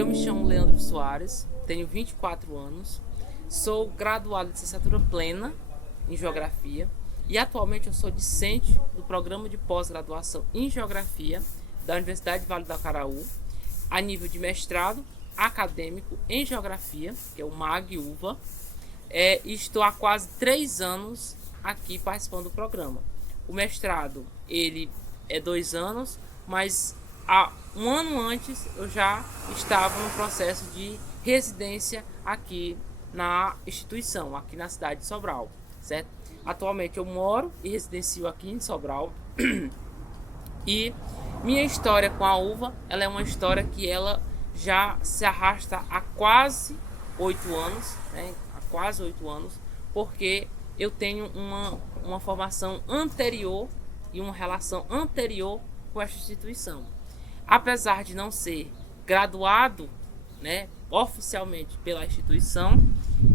Eu me chamo Leandro Soares, tenho 24 anos, sou graduado em licenciatura plena em Geografia e atualmente eu sou discente do programa de pós-graduação em Geografia da Universidade Vale do Acaraú, a nível de mestrado acadêmico em Geografia, que é o MAG-UVA, e estou há quase 3 anos aqui participando do programa. O mestrado, ele é 2 anos, mas há um ano antes eu já estava no processo de residência aqui na instituição, aqui na cidade de Sobral, certo? Atualmente eu moro e residencio aqui em Sobral e minha história com a uva, ela é uma história que ela já se arrasta há quase 8 anos, né? Há quase 8 anos, porque eu tenho uma formação anterior e uma relação anterior com esta instituição. Apesar de não ser graduado, né, oficialmente pela instituição,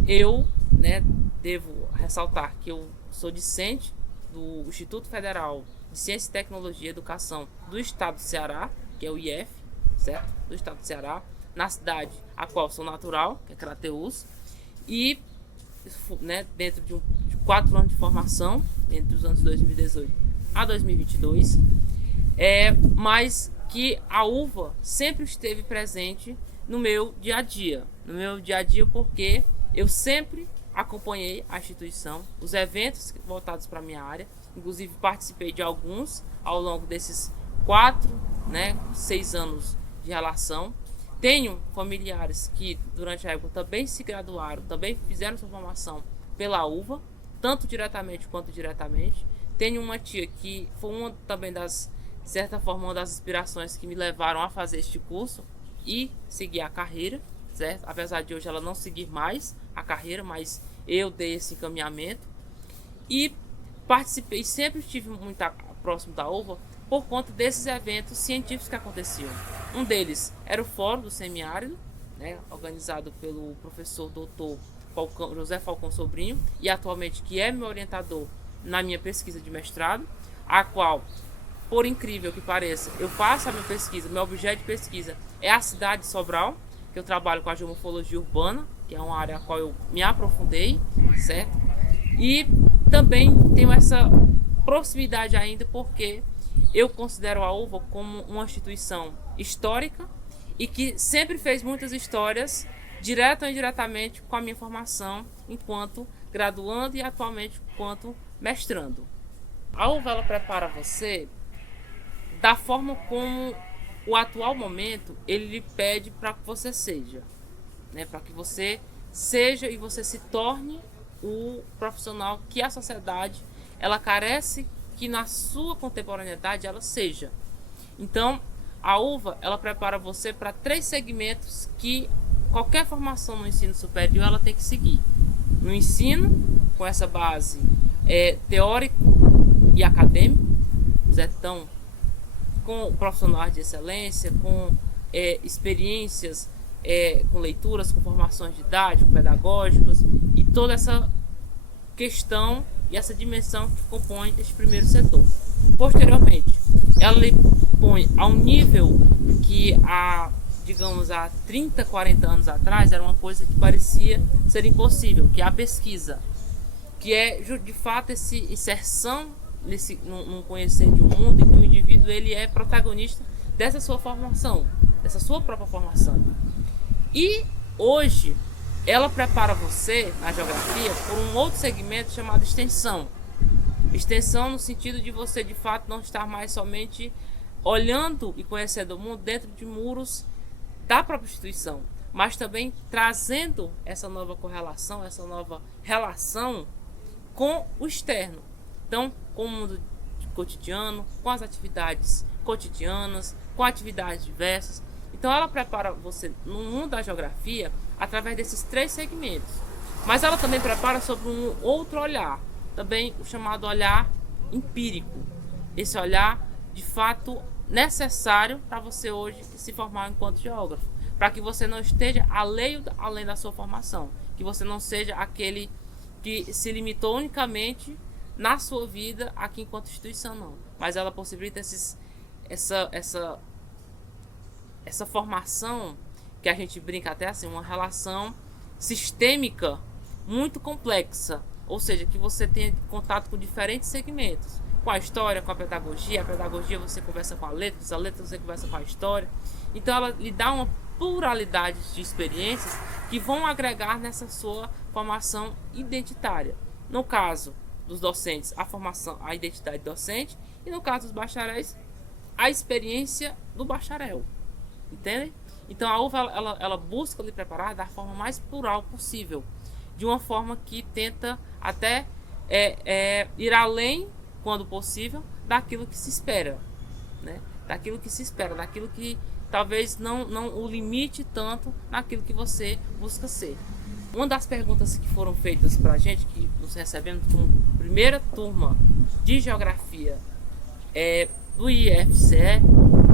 eu, né, devo ressaltar que eu sou discente do Instituto Federal de Ciência e Tecnologia e Educação do Estado do Ceará, que é o IF, certo? Do Estado do Ceará, na cidade a qual sou natural, que é Crateús, e, né, dentro de 4 anos de formação, entre os anos 2018 a 2022, mas que a uva sempre esteve presente no meu dia a dia. No meu dia a dia porque eu sempre acompanhei a instituição, os eventos voltados para a minha área, inclusive participei de alguns ao longo desses 6 anos de relação. Tenho familiares que durante a época também se graduaram, também fizeram sua formação pela uva, tanto diretamente quanto indiretamente. Tenho uma tia que foi uma também das, de certa forma, uma das inspirações que me levaram a fazer este curso e seguir a carreira, certo? Apesar de hoje ela não seguir mais a carreira, mas eu dei esse encaminhamento e participei, sempre estive muito próximo da uva por conta desses eventos científicos que aconteciam. Um deles era o Fórum do Semiárido, né, organizado pelo professor Dr. José Falcão Sobrinho, e atualmente que é meu orientador na minha pesquisa de mestrado, a qual, por incrível que pareça, eu faço a minha pesquisa, meu objeto de pesquisa é a cidade de Sobral, que eu trabalho com a geomorfologia urbana, que é uma área a qual eu me aprofundei, certo? E também tenho essa proximidade ainda porque eu considero a uva como uma instituição histórica e que sempre fez muitas histórias, direta ou indiretamente, com a minha formação enquanto graduando e atualmente enquanto mestrando. A uva, ela prepara você da forma como o atual momento ele lhe pede para que você seja, né? Para que você seja e você se torne o profissional que a sociedade ela carece que na sua contemporaneidade ela seja. Então, a uva, ela prepara você para 3 segmentos que qualquer formação no ensino superior ela tem que seguir. No ensino, com essa base teórico e acadêmico, então, com profissionais de excelência, com experiências, com leituras, com formações didáticas, pedagógicas e toda essa questão e essa dimensão que compõe este primeiro setor. Posteriormente, ela lhe põe ao nível que há 30, 40 anos atrás era uma coisa que parecia ser impossível, que é a pesquisa, que é de fato essa inserção num conhecer de um mundo em que o indivíduo ele é protagonista dessa sua formação, dessa sua própria formação. E hoje ela prepara você na geografia por um outro segmento chamado extensão. Extensão no sentido de você de fato não estar mais somente olhando e conhecendo o mundo dentro de muros da própria instituição, mas também trazendo essa nova correlação, essa nova relação com o externo. Então, com o mundo cotidiano, com as atividades cotidianas, com atividades diversas. Então, ela prepara você no mundo da geografia através desses 3 segmentos. Mas ela também prepara sobre um outro olhar, também o chamado olhar empírico. Esse olhar, de fato, necessário para você hoje se formar enquanto geógrafo, para que você não esteja além da sua formação, que você não seja aquele que se limitou unicamente na sua vida aqui enquanto instituição, não. Mas ela possibilita essa formação que a gente brinca até assim, uma relação sistêmica muito complexa, ou seja, que você tem contato com diferentes segmentos, com a história, com a pedagogia você conversa com a letra você conversa com a história, então ela lhe dá uma pluralidade de experiências que vão agregar nessa sua formação identitária. No caso dos docentes, a formação, a identidade docente, e no caso dos bacharéis, a experiência do bacharel, entende? Então a UVA ela busca lhe preparar da forma mais plural possível, de uma forma que tenta até ir além, quando possível, daquilo que se espera, né? Daquilo que se espera, daquilo que talvez não o limite tanto naquilo que você busca ser. Uma das perguntas que foram feitas para a gente, que nos recebemos como primeira turma de geografia do IFCE,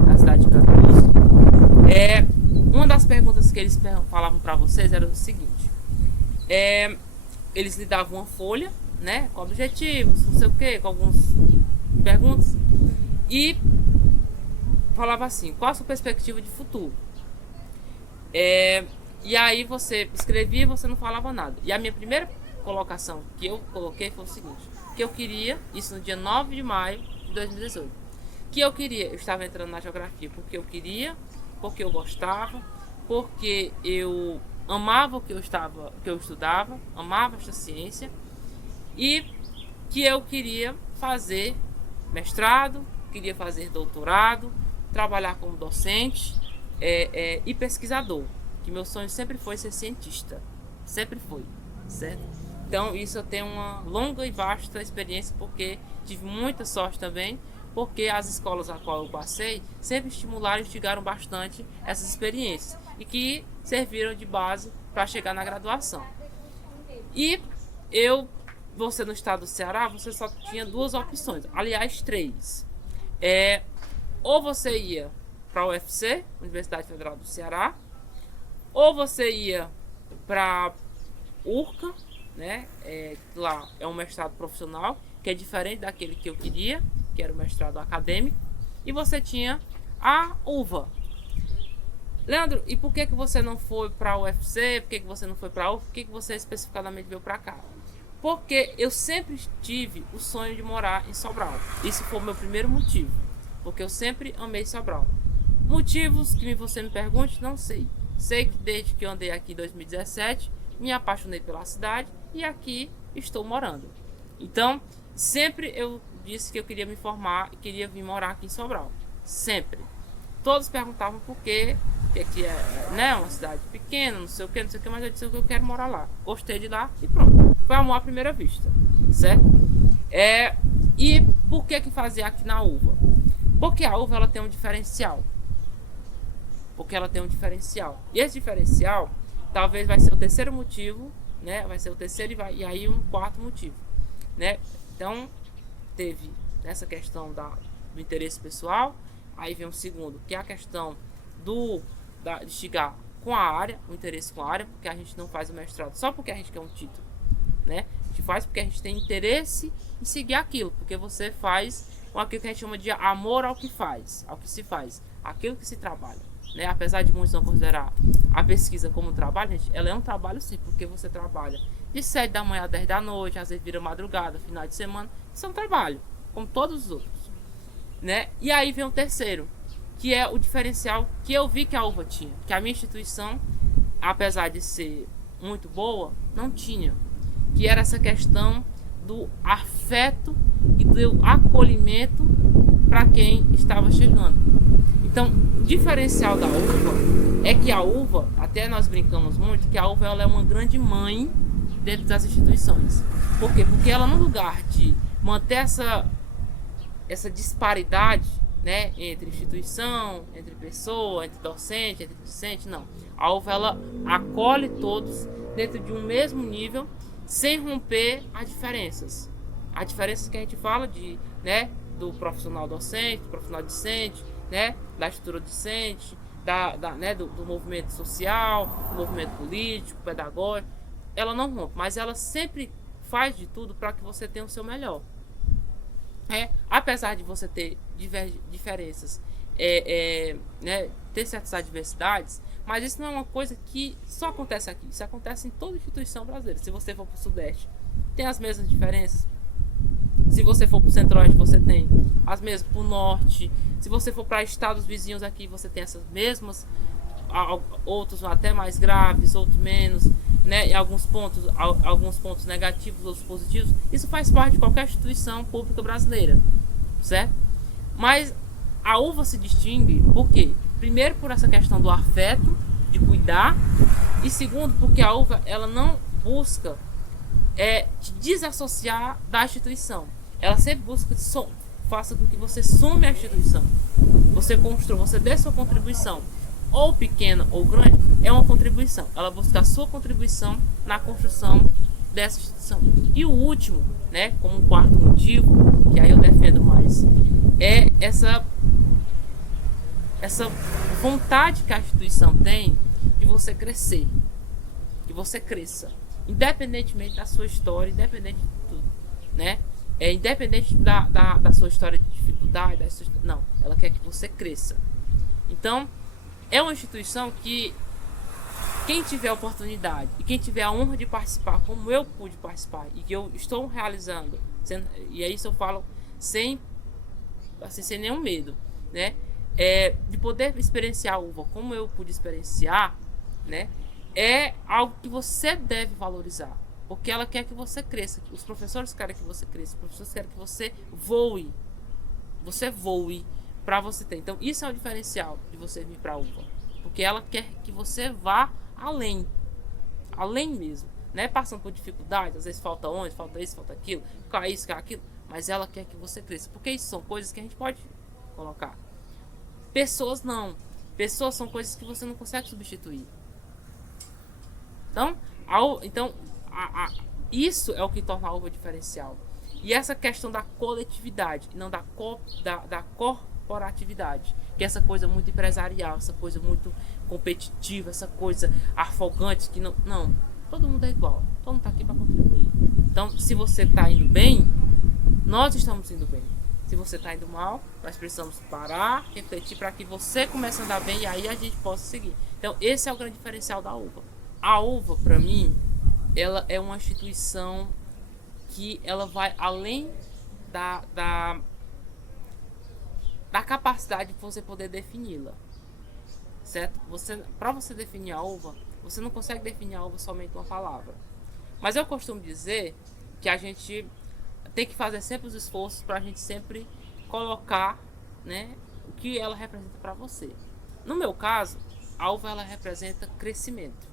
da cidade de Crateús, uma das perguntas que eles falavam para vocês era o seguinte: eles lhe davam uma folha, né, com objetivos, não sei o que, com algumas perguntas, e falava assim: qual a sua perspectiva de futuro? E aí você escrevia e você não falava nada. E a minha primeira colocação que eu coloquei foi o seguinte: que eu queria, isso no dia 9 de maio de 2018, que eu estava entrando na geografia porque eu queria, porque eu gostava, porque eu amava o que eu estudava, amava esta ciência, e que eu queria fazer mestrado, queria fazer doutorado, trabalhar como docente e pesquisador, que meu sonho sempre foi ser cientista, sempre foi, certo? Então isso eu tenho uma longa e vasta experiência, porque tive muita sorte também, porque as escolas a qual eu passei sempre estimularam e instigaram bastante essas experiências e que serviram de base para chegar na graduação. E você no estado do Ceará, você só tinha duas opções, aliás 3. Ou você ia para a UFC, Universidade Federal do Ceará, ou você ia para URCA, né? Lá é um mestrado profissional, que é diferente daquele que eu queria, que era o mestrado acadêmico, e você tinha a UVA. Leandro, e por que você não foi para a UFC? Por que você não foi para a UFA? Por que você especificadamente veio para cá? Porque eu sempre tive o sonho de morar em Sobral. Isso foi o meu primeiro motivo, porque eu sempre amei Sobral. Motivos que você me pergunte, não sei. Sei que desde que eu andei aqui em 2017, me apaixonei pela cidade e aqui estou morando. Então, sempre eu disse que eu queria me formar e queria vir morar aqui em Sobral. Sempre. Todos perguntavam por quê, que aqui é uma cidade pequena, não sei o que, mas eu disse que eu quero morar lá. Gostei de lá e pronto. Foi amor à primeira vista, certo? E por que fazer aqui na UVA? Porque a UVA ela tem um diferencial. E esse diferencial talvez vai ser o terceiro motivo, né? Vai ser o terceiro e aí um quarto motivo, né? Então teve essa questão do interesse pessoal. Aí vem o segundo, que é a questão de chegar com a área, o interesse com a área, porque a gente não faz o mestrado só porque a gente quer um título, né? A gente faz porque a gente tem interesse em seguir aquilo, porque você faz com aquilo que a gente chama de amor ao que faz, ao que se faz, aquilo que se trabalha, né? Apesar de muitos não considerar a pesquisa como um trabalho, gente, ela é um trabalho sim, porque você trabalha de 7 da manhã a 10 da noite, às vezes vira madrugada, final de semana, isso é um trabalho, como todos os outros, né? E aí vem o terceiro, que é o diferencial que eu vi que a UVA tinha, que a minha instituição, apesar de ser muito boa, não tinha, que era essa questão do afeto e do acolhimento para quem estava chegando. Então, o diferencial da UVA é que a UVA, até nós brincamos muito, que a UVA ela é uma grande mãe dentro das instituições. Por quê? Porque ela, no lugar de manter essa disparidade, né, entre instituição, entre pessoa, entre docente, não. A UVA ela acolhe todos dentro de um mesmo nível, sem romper as diferenças. As diferenças que a gente fala do profissional docente, do profissional discente, né, da estrutura docente, do movimento social, do movimento político, pedagógico, ela não rompe, mas ela sempre faz de tudo para que você tenha o seu melhor. Apesar de você ter diferenças né, ter certas adversidades, mas isso não é uma coisa que só acontece aqui. Isso acontece em toda instituição brasileira. Se você for para o Sudeste, tem as mesmas diferenças. Se você for para o Centro-Oeste, você tem as mesmas. Para o Norte, se você for para estados vizinhos aqui, você tem essas mesmas, outros até mais graves, outros menos, né? E alguns pontos negativos, outros positivos. Isso faz parte de qualquer instituição pública brasileira, certo? Mas a UVA se distingue por quê? Primeiro, por essa questão do afeto, de cuidar, e segundo, porque a UVA ela não busca te desassociar da instituição. Ela sempre busca faça com que você some a instituição. Você construa, você dê sua contribuição, ou pequena ou grande, é uma contribuição. Ela busca a sua contribuição na construção dessa instituição. E o último, né, como um quarto motivo, que aí eu defendo mais, é essa vontade que a instituição tem de você crescer, que você cresça, independentemente da sua história, independente de tudo, né? Independente da sua história de dificuldade, não, ela quer que você cresça. Então, é uma instituição que quem tiver a oportunidade e quem tiver a honra de participar, como eu pude participar e que eu estou realizando, e aí isso eu falo sem nenhum medo, né? De poder experienciar a UVA como eu pude experienciar, né? É algo que você deve valorizar, porque ela quer que você cresça. Os professores querem que você cresça, os professores querem que você voe para você ter. Então isso é o diferencial de você vir para a UVA, porque ela quer que você vá além mesmo, né? Passando por dificuldades, às vezes falta ônibus, falta isso, falta aquilo, cai isso, cai aquilo, mas ela quer que você cresça, porque isso são coisas que a gente pode colocar. Pessoas não. Pessoas são coisas que você não consegue substituir. Então isso é o que torna a UVA diferencial. E essa questão da coletividade, não da corporatividade, que é essa coisa muito empresarial, essa coisa muito competitiva, essa coisa arrogante que não, todo mundo é igual, todo mundo está aqui para contribuir. Então, se você está indo bem, nós estamos indo bem. Se você está indo mal, nós precisamos parar, refletir para que você comece a andar bem e aí a gente possa seguir. Então, esse é o grande diferencial da UVA. A UVA, para mim, ela é uma instituição que ela vai além da capacidade de você poder defini-la, certo? Para você definir a UVA, você não consegue definir a UVA somente uma palavra. Mas eu costumo dizer que a gente tem que fazer sempre os esforços para a gente sempre colocar, né, o que ela representa para você. No meu caso, a UVA ela representa crescimento.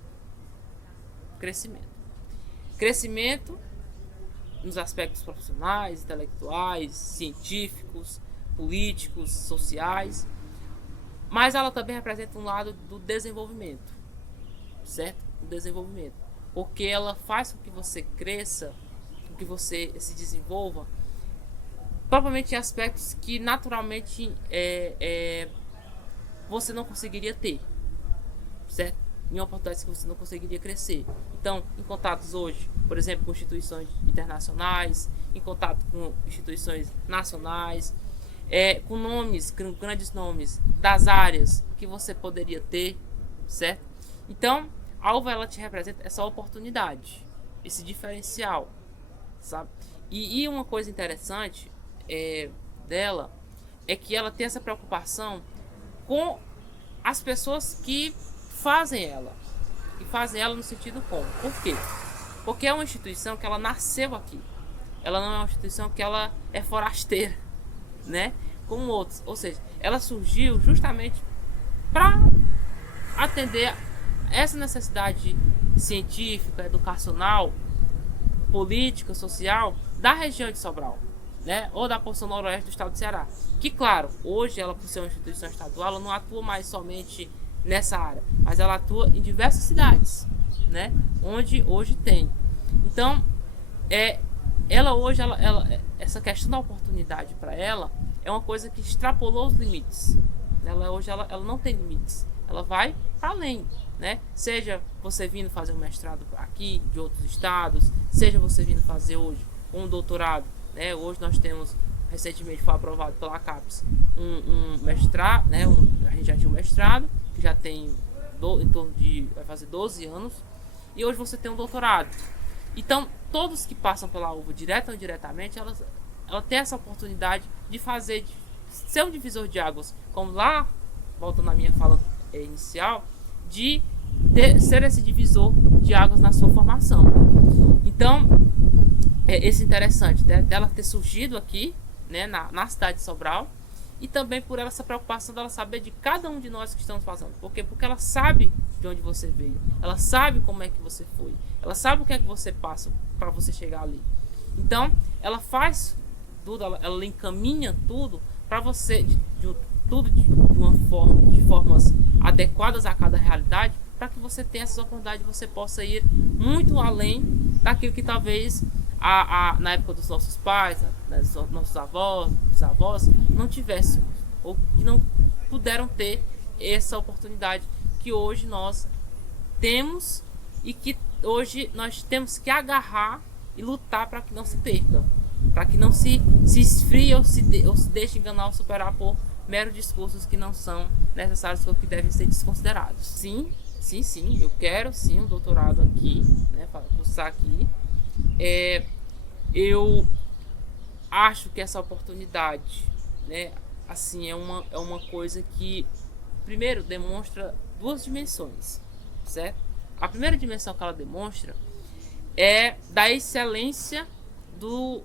Crescimento nos aspectos profissionais, intelectuais, científicos, políticos, sociais, mas ela também representa um lado do desenvolvimento, certo? O desenvolvimento, porque ela faz com que você cresça, com que você se desenvolva, provavelmente em aspectos que naturalmente você não conseguiria ter, certo? Em oportunidades que você não conseguiria crescer. Então, em contatos hoje, por exemplo, com instituições internacionais, em contato com instituições nacionais, com nomes, com grandes nomes das áreas que você poderia ter, certo? Então, a UVA ela te representa essa oportunidade, esse diferencial, sabe? E uma coisa interessante dela é que ela tem essa preocupação com as pessoas que fazem ela. E fazem ela no sentido como? Por quê? Porque é uma instituição que ela nasceu aqui. Ela não é uma instituição que ela é forasteira, né? Como outros. Ou seja, ela surgiu justamente para atender essa necessidade científica, educacional, política, social da região de Sobral, né? Ou da porção noroeste do estado do Ceará. Que, claro, hoje ela, por ser uma instituição estadual, ela não atua mais somente nessa área, mas ela atua em diversas cidades, né? Onde hoje tem. Então, ela hoje, essa questão da oportunidade para ela é uma coisa que extrapolou os limites. Ela hoje ela não tem limites. Ela vai para além, né? Seja você vindo fazer um mestrado aqui de outros estados, seja você vindo fazer hoje um doutorado, né? Hoje nós temos recentemente foi aprovado pela CAPES um mestrado, né? A gente já tinha um mestrado, que já tem em torno de, vai fazer 12 anos, e hoje você tem um doutorado. Então, todos que passam pela UVA, direta ou indiretamente, ela tem essa oportunidade de fazer, de ser um divisor de águas, como lá, voltando à minha fala inicial, de ser esse divisor de águas na sua formação. Então, esse interessante dela ter surgido aqui, né, na cidade de Sobral, e também por essa preocupação dela saber de cada um de nós que estamos passando. Por quê? Porque ela sabe de onde você veio, ela sabe como é que você foi, ela sabe o que é que você passa para você chegar ali. Então, ela faz tudo, ela encaminha tudo para você, tudo de uma forma, de formas adequadas a cada realidade, para que você tenha essa oportunidade, você possa ir muito além daquilo que talvez na época dos nossos pais, dos nossos avós, bisavós, não tivessem, ou que não puderam ter essa oportunidade que hoje nós temos, e que hoje nós temos que agarrar e lutar para que não se perca, para que não se esfrie ou se deixe enganar ou superar por meros discursos que não são necessários ou que devem ser desconsiderados. Sim, eu quero sim um doutorado aqui, né, para cursar aqui. Eu acho que essa oportunidade, né, assim, é uma coisa que, primeiro, demonstra duas dimensões, certo? A primeira dimensão que ela demonstra é da excelência do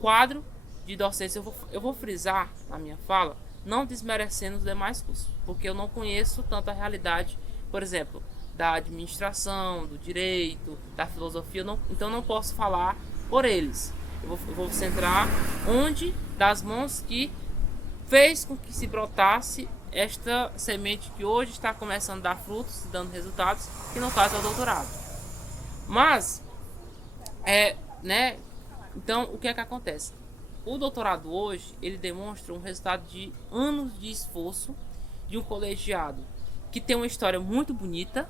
quadro de docência. Eu vou frisar na minha fala, não desmerecendo os demais cursos, porque eu não conheço tanta realidade, por exemplo, da administração, do direito, da filosofia, então não posso falar por eles. Eu vou centrar onde, das mãos que fez com que se brotasse esta semente que hoje está começando a dar frutos, dando resultados, que no caso é o doutorado. Mas, né? Então, o que é que acontece? O doutorado hoje, ele demonstra um resultado de anos de esforço de um colegiado que tem uma história muito bonita,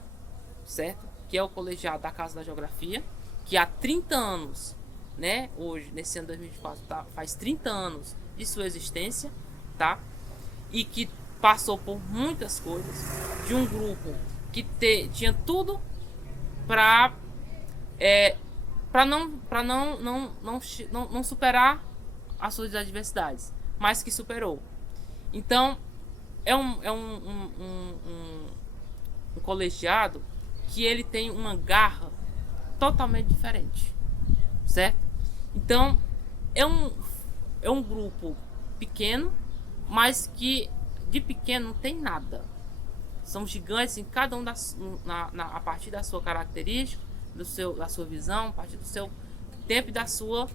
certo? Que é o colegiado da Casa da Geografia, que há 30 anos, né? Hoje, nesse ano de 2024, faz 30 anos de sua existência, tá? E que passou por muitas coisas, de um grupo que tinha tudo para não superar as suas adversidades, mas que superou. Então, é um colegiado que ele tem uma garra totalmente diferente, certo? Então, é um grupo pequeno, mas que de pequeno não tem nada. São gigantes em cada um a partir da sua característica, da sua visão, a partir do seu tempo e da sua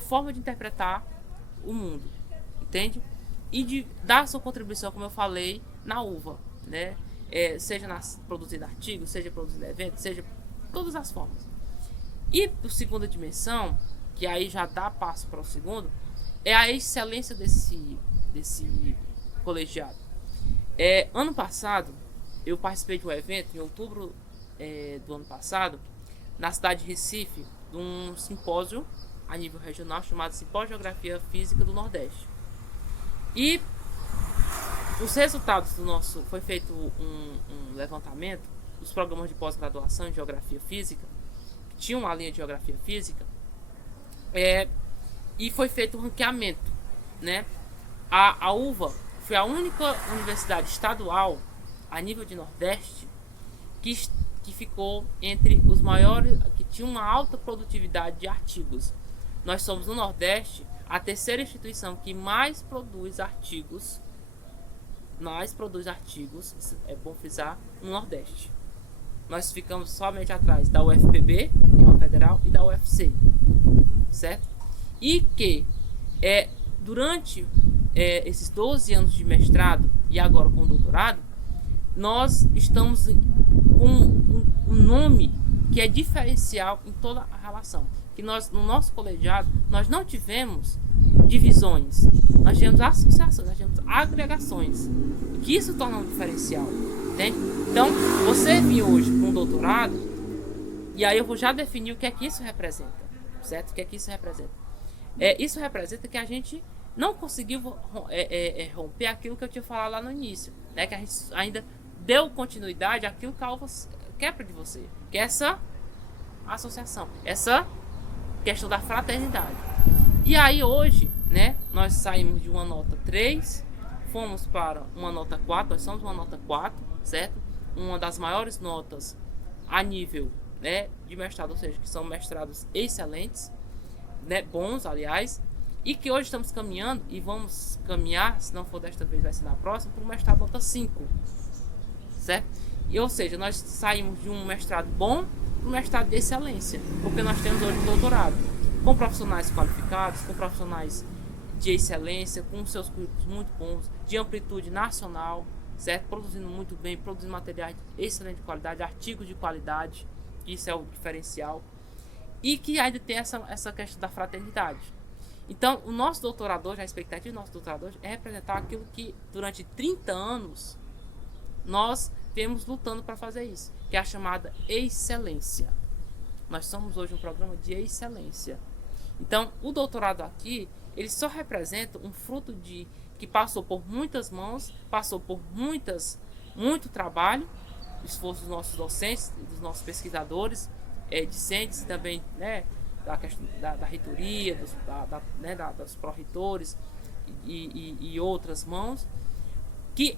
forma de interpretar o mundo, entende? E de dar sua contribuição, como eu falei, na UVA, né? Seja produzindo artigos, seja produzindo eventos, seja todas as formas. E a segunda dimensão, que aí já dá passo para o segundo, é a excelência desse colegiado. Ano passado, eu participei de um evento, em outubro do ano passado, na cidade de Recife, de um simpósio a nível regional chamado Simpósio de Geografia Física do Nordeste. E os resultados foi feito um levantamento dos programas de pós-graduação em Geografia Física, que tinham uma linha de Geografia Física, e foi feito um ranqueamento, né? A UVA foi a única universidade estadual a nível de Nordeste que ficou entre os maiores, que tinha uma alta produtividade de artigos. Nós somos no Nordeste a terceira instituição que mais produz artigos. É bom frisar, no Nordeste. Nós ficamos somente atrás da UFPB, que é uma federal, e da UFC, certo? E que durante esses 12 anos de mestrado e agora com o doutorado, nós estamos com um nome que é diferencial em toda a relação. Que nós, no nosso colegiado, nós não tivemos divisões, nós tivemos associações, nós tivemos agregações, que isso torna um diferencial, entende? Então, você vir hoje com um doutorado, e aí eu vou já definir o que é que isso representa. certo? O que é que isso representa? Isso representa que a gente não conseguiu romper aquilo que eu tinha falado lá no início, né? Que a gente ainda deu continuidade àquilo que a uva quer de você, que é essa associação, essa questão da fraternidade. E aí hoje, né, nós saímos de uma nota 3, fomos para uma nota 4, nós somos uma nota 4, certo? Uma das maiores notas a nível, né, de mestrado, ou seja, que são mestrados excelentes, né, bons, aliás, e que hoje estamos caminhando e vamos caminhar, se não for desta vez, vai ser na próxima, para um mestrado nota 5, certo? E, ou seja, nós saímos de um mestrado bom para um mestrado de excelência, porque nós temos hoje um doutorado com profissionais qualificados, com profissionais de excelência, com seus currículos muito bons, de amplitude nacional, certo? Produzindo muito bem, produzindo materiais de excelente qualidade, artigos de qualidade, isso é o diferencial, e que ainda tem essa questão da fraternidade. Então, o nosso doutorado hoje, a expectativa do nosso doutorado hoje é representar aquilo que durante 30 anos nós viemos lutando para fazer isso, que é a chamada excelência. Nós somos hoje um programa de excelência. Então, o doutorado aqui, ele só representa um fruto que passou por muitas mãos, passou por muito trabalho, esforço dos nossos docentes, dos nossos pesquisadores, discentes também, né, da questão da reitoria, dos pró-reitores e outras mãos, que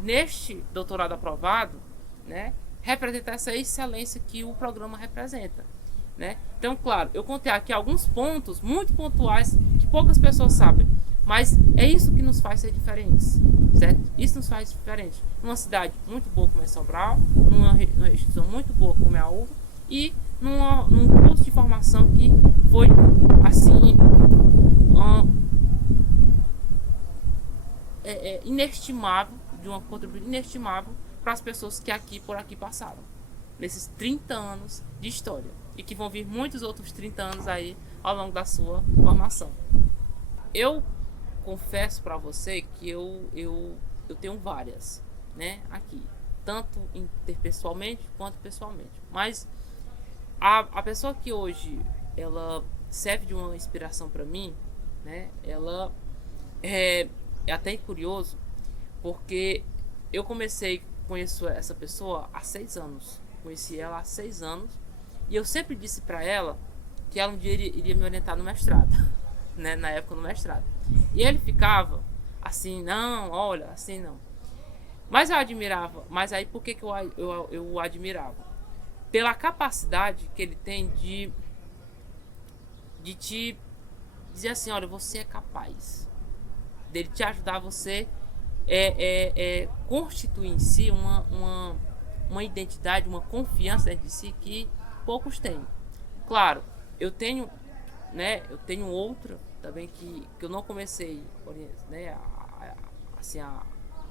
neste doutorado aprovado, né, representa essa excelência que o programa representa, né? Então, claro, eu contei aqui alguns pontos muito pontuais que poucas pessoas sabem, mas é isso que nos faz ser diferentes, certo? Isso nos faz diferentes. Numa cidade muito boa como é Sobral, numa instituição muito boa como é a UVA, e num curso de formação que foi, assim, inestimável, de uma contribuição inestimável para as pessoas que por aqui passaram, nesses 30 anos de história, e que vão vir muitos outros 30 anos aí ao longo da sua formação. Eu confesso para você que eu tenho várias, né, aqui, tanto interpessoalmente quanto pessoalmente, mas a pessoa que hoje ela serve de uma inspiração para mim, né, ela é até curioso, porque eu conheço essa pessoa há 6 anos, conheci ela há 6 anos, e eu sempre disse para ela que ela um dia iria me orientar no mestrado, né, na época no mestrado, e ele ficava assim, não, olha, assim não, mas eu admirava, mas aí por que eu o admirava? Pela capacidade que ele tem de te dizer assim, olha, você é capaz, dele te ajudar, você constituir em si uma identidade, uma confiança dentro de si que poucos têm. Claro, eu tenho outra também que eu não comecei, né,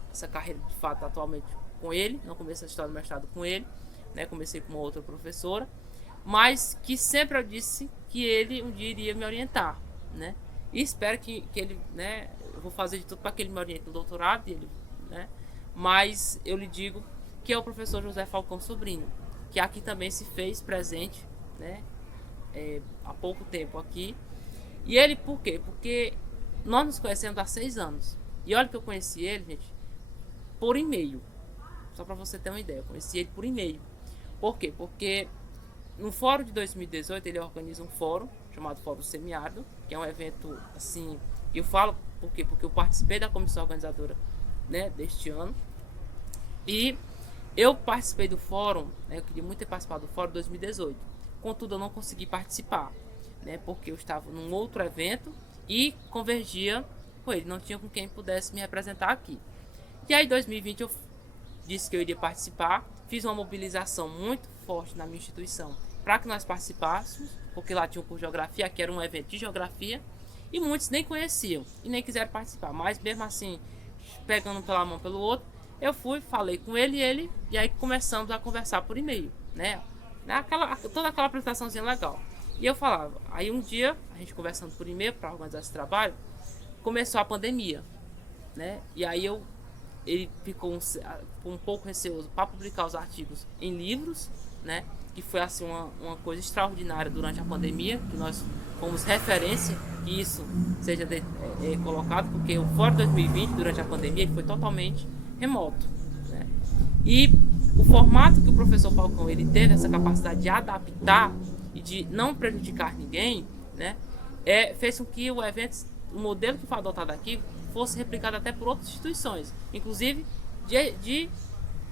essa carreira de fato atualmente com ele, não comecei a história do mestrado com ele, né, comecei com uma outra professora, mas que sempre eu disse que ele um dia iria me orientar, né, e espero que ele, né, eu vou fazer de tudo para que ele me oriente no doutorado dele, né, mas eu lhe digo que é o professor José Falcão Sobrinho, que aqui também se fez presente, né, há pouco tempo aqui. E ele, por quê? Porque nós nos conhecemos há 6 anos. E olha que eu conheci ele, gente, por e-mail. Só para você ter uma ideia, eu conheci ele por e-mail. Por quê? Porque no fórum de 2018 ele organiza um fórum chamado Fórum Semiárido, que é um evento assim, eu falo porque eu participei da comissão organizadora, né, deste ano. E eu participei do fórum, né, eu queria muito ter participado do fórum 2018. Contudo, eu não consegui participar, né, porque eu estava num outro evento e convergia com ele, não tinha com quem pudesse me representar aqui. E aí em 2020 eu disse que eu iria participar, fiz uma mobilização muito forte na minha instituição para que nós participássemos, porque lá tinha um curso de geografia, que era um evento de geografia, e muitos nem conheciam e nem quiseram participar, mas mesmo assim, pegando pela mão pelo outro, eu fui, falei com ele, e aí começamos a conversar por e-mail, né, toda aquela apresentaçãozinha legal. E eu falava, aí um dia, a gente conversando por e-mail para organizar esse trabalho, começou a pandemia, né, e aí ele ficou um pouco receoso para publicar os artigos em livros, né, que foi assim uma coisa extraordinária durante a pandemia, que nós fomos referência, que isso seja colocado, porque o Fórum 2020, durante a pandemia, ele foi totalmente remoto, né? E o formato que o professor Falcão ele teve essa capacidade de adaptar e de não prejudicar ninguém, né, fez com que o evento, o modelo que foi adotado aqui, fosse replicado até por outras instituições, inclusive de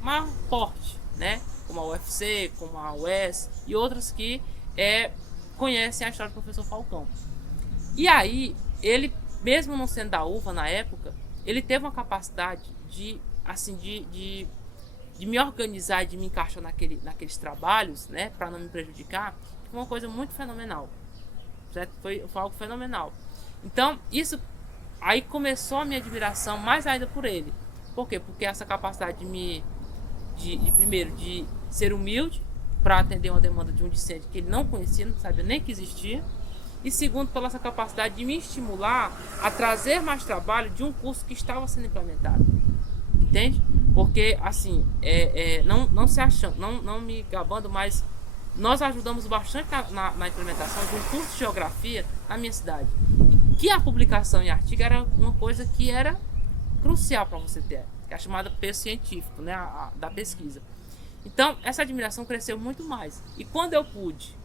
maior porte, né, como a UFC, como a UES e outras que conhecem a história do professor Falcão. E aí, ele, mesmo não sendo da UVA na época, ele teve uma capacidade de me organizar e de me encaixar naqueles trabalhos, né, para não me prejudicar, foi uma coisa muito fenomenal, certo? Foi algo fenomenal. Então, isso aí começou a minha admiração mais ainda por ele. Por quê? Porque essa capacidade primeiro, de ser humilde para atender uma demanda de um discente que ele não conhecia, não sabia nem que existia, e segundo, pela essa capacidade de me estimular a trazer mais trabalho de um curso que estava sendo implementado. Entende? Porque, assim, não se achando, não me gabando, mas nós ajudamos bastante na implementação de um curso de geografia na minha cidade. Que a publicação em artigo era uma coisa que era crucial para você ter, que é a chamada peso científico, né, da pesquisa. Então, essa admiração cresceu muito mais. E quando eu pude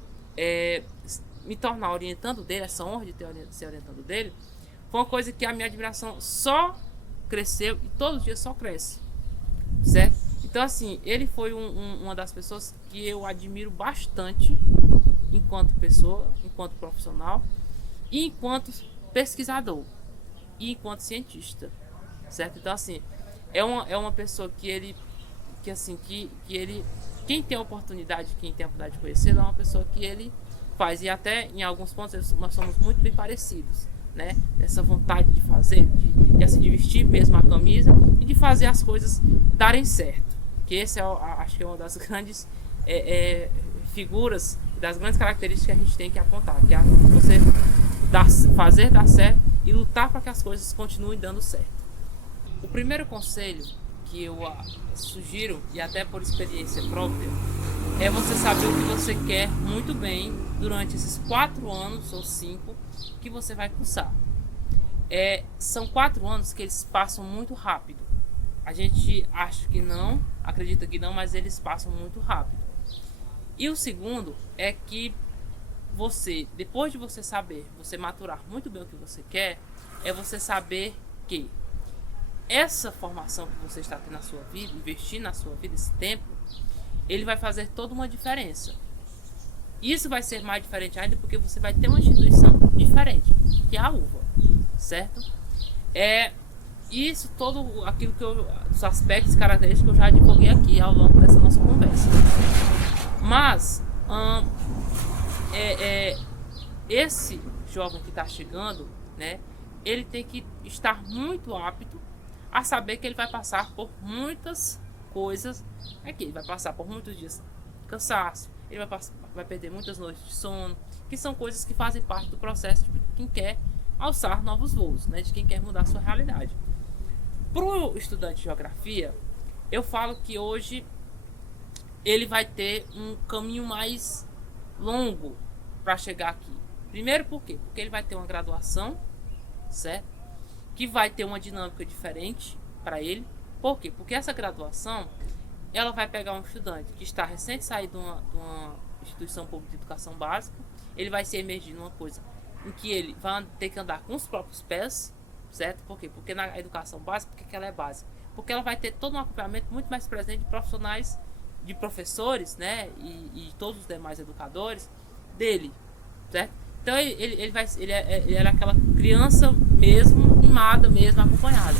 me tornar orientando dele, essa honra de ser orientando dele, foi uma coisa que a minha admiração só cresceu e todos os dias só cresce, certo? Então, assim, ele foi uma das pessoas que eu admiro bastante enquanto pessoa, enquanto profissional e enquanto pesquisador e enquanto cientista, certo? Então, assim, é uma pessoa que ele quem tem a oportunidade de conhecer, é uma pessoa que ele faz, e até em alguns pontos nós somos muito bem parecidos, né? Essa vontade de fazer, de vestir mesmo a camisa e de fazer as coisas darem certo, que esse acho que é uma das grandes figuras, das grandes características que a gente tem que apontar, que é você fazer dar certo e lutar para que as coisas continuem dando certo. O primeiro conselho que eu sugiro, e até por experiência própria, é você saber o que você quer muito bem durante esses 4 anos ou 5 que você vai cursar. São 4 anos que eles passam muito rápido. A gente acha que não, acredita que não, mas eles passam muito rápido. E o segundo é que você, depois de você saber, você maturar muito bem o que você quer, é você saber que essa formação que você está tendo na sua vida, investir na sua vida, esse tempo, ele vai fazer toda uma diferença. Isso vai ser mais diferente ainda porque você vai ter uma instituição diferente, que é a UVA, certo? Isso, todo aquilo os aspectos e características que eu já divulguei aqui ao longo dessa nossa conversa. Mas, esse jovem que está chegando, né, ele tem que estar muito apto a saber que ele vai passar por muitas coisas aqui. Ele vai passar por muitos dias de cansaço, ele vai perder muitas noites de sono, que são coisas que fazem parte do processo de quem quer alçar novos voos, né, de quem quer mudar a sua realidade. Para o estudante de geografia, eu falo que hoje ele vai ter um caminho mais longo para chegar aqui. Primeiro, por quê? Porque ele vai ter uma graduação, certo? Que vai ter uma dinâmica diferente para ele. Por quê? Porque essa graduação, ela vai pegar um estudante que está recente saído de uma instituição pública de educação básica, ele vai se emergir numa coisa em que ele vai ter que andar com os próprios pés, certo? Por quê? Porque na educação básica, por que ela é básica? Porque ela vai ter todo um acompanhamento muito mais presente de profissionais, de professores, né? E todos os demais educadores dele, certo? Então ele era aquela criança mesmo, mimada mesmo, acompanhada.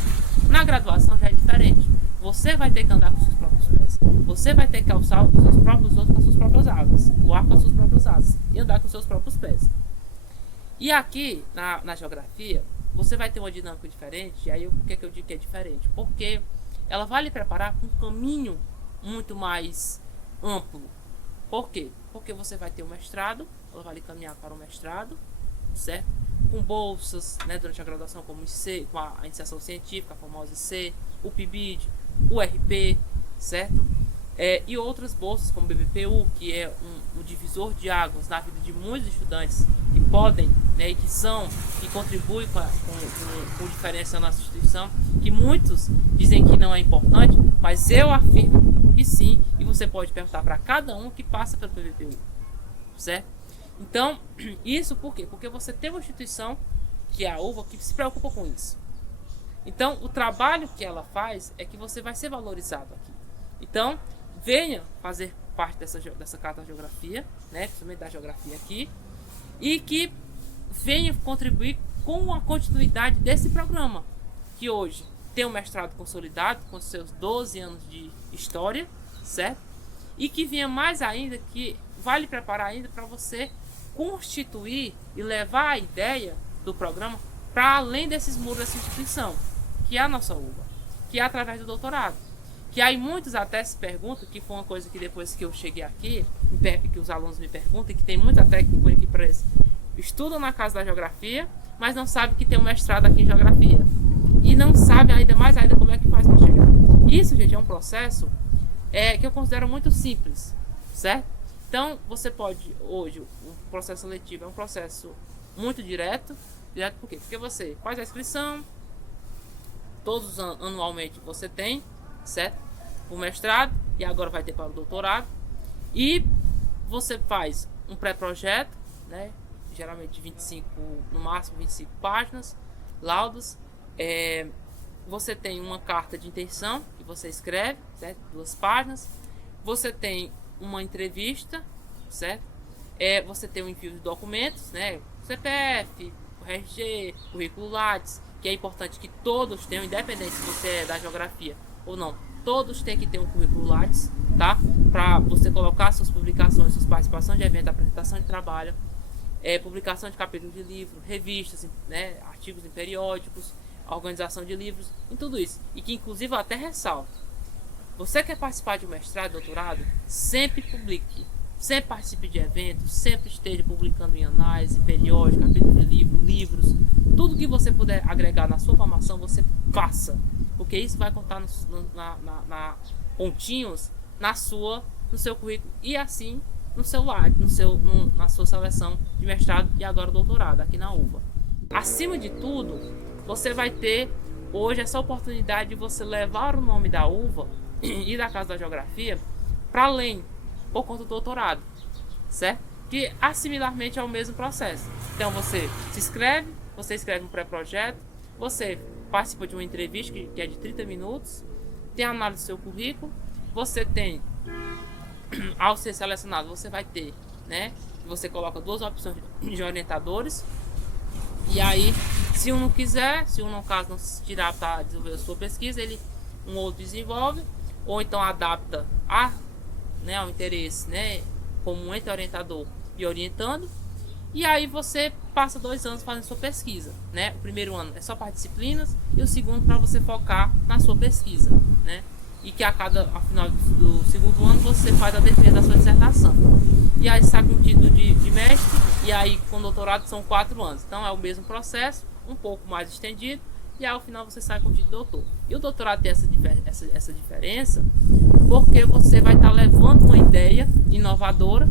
Na graduação já é diferente. Você vai ter que andar com seus próprios pés. Você vai ter que alçar os seus próprios voos com as suas próprias asas. Voar com as suas próprias asas. E andar com os seus próprios pés. E aqui, na geografia, você vai ter uma dinâmica diferente. E aí, por que eu digo que é diferente? Porque ela vai lhe preparar para um caminho muito mais amplo. Por quê? Porque você vai ter um mestrado, ela vai lhe caminhar para o mestrado, certo? Com bolsas, né, durante a graduação, como IC, com a iniciação científica, a famosa IC, o PIBID, o RP, certo? E outras bolsas como o BBPU, que é um divisor de águas na vida de muitos estudantes que podem, né, e que contribuem com diferença na nossa instituição, que muitos dizem que não é importante, mas eu afirmo que sim, e você pode perguntar para cada um que passa pelo BBPU, certo? Então, isso por quê? Porque você tem uma instituição, que é a UVA, que se preocupa com isso. Então, o trabalho que ela faz é que você vai ser valorizado aqui. Então, venha fazer parte dessa carta da geografia, né, principalmente da geografia aqui, e que venha contribuir com a continuidade desse programa, que hoje tem um mestrado consolidado com seus 12 anos de história, certo? E que venha mais ainda, que vai lhe preparar ainda para você constituir e levar a ideia do programa para além desses muros dessa instituição, que é a nossa UVA, que é através do doutorado. Que aí muitos até se perguntam, que foi uma coisa que depois que eu cheguei aqui, que os alunos me perguntam, e que tem muita técnica aqui para isso, estudam na Casa da Geografia, mas não sabem que tem um mestrado aqui em Geografia. E não sabem ainda mais ainda como é que faz para chegar. Isso, gente, é um processo que eu considero muito simples, certo? Então, você pode, hoje, o processo seletivo é um processo muito direto. Direto por quê? Porque você faz a inscrição, todos anualmente você tem, certo? O mestrado, e agora vai ter para o doutorado. E você faz um pré-projeto, né? Geralmente 25, no máximo 25 páginas, laudos. Você tem uma carta de intenção que você escreve, certo? 2 páginas. Você tem uma entrevista, certo? Você tem um envio de documentos, né? CPF, o RG, currículo Lattes, que é importante que todos tenham, independente se você é da geografia ou não, todos têm que ter um currículo Lattes, tá? Para você colocar suas publicações, suas participações de evento, apresentação de trabalho, publicação de capítulos de livro, revistas, né? Artigos em periódicos, organização de livros, em tudo isso. E que inclusive eu até ressalto, você quer participar de um mestrado, doutorado, sempre publique, sempre participe de eventos, sempre esteja publicando em anais, em periódicos, capítulos de livros, tudo que você puder agregar na sua formação, você faça, porque isso vai contar pontinhos no seu currículo e assim no seu lado, na sua seleção de mestrado e agora doutorado aqui na UVA. Acima de tudo, você vai ter hoje essa oportunidade de você levar o nome da UVA e da Casa da Geografia para além, por conta do doutorado, certo? Que assimilarmente é o mesmo processo. Então você escreve um pré-projeto, você participa de uma entrevista que é de 30 minutos, tem a análise do seu currículo, você tem, ao ser selecionado, você vai ter, né? Você coloca 2 opções de orientadores, e aí, se um não quiser, se um no caso não se tirar para desenvolver a sua pesquisa, um outro desenvolve, ou então adapta ao interesse, né, como entre orientador e orientando. E aí você passa 2 anos fazendo sua pesquisa, né? O primeiro ano é só para disciplinas e o segundo para você focar na sua pesquisa, né? E que ao final do segundo ano você faz a defesa da sua dissertação. E aí sai com o título de mestre, e aí com doutorado são 4 anos. Então é o mesmo processo, um pouco mais estendido, e aí ao final você sai com o título de doutor. E o doutorado tem essa diferença porque você vai estar levando uma ideia inovadora,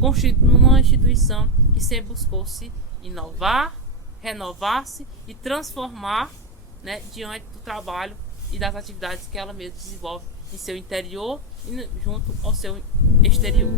constituindo uma instituição que sempre buscou se inovar, renovar-se e transformar, né, diante do trabalho e das atividades que ela mesma desenvolve em seu interior e junto ao seu exterior.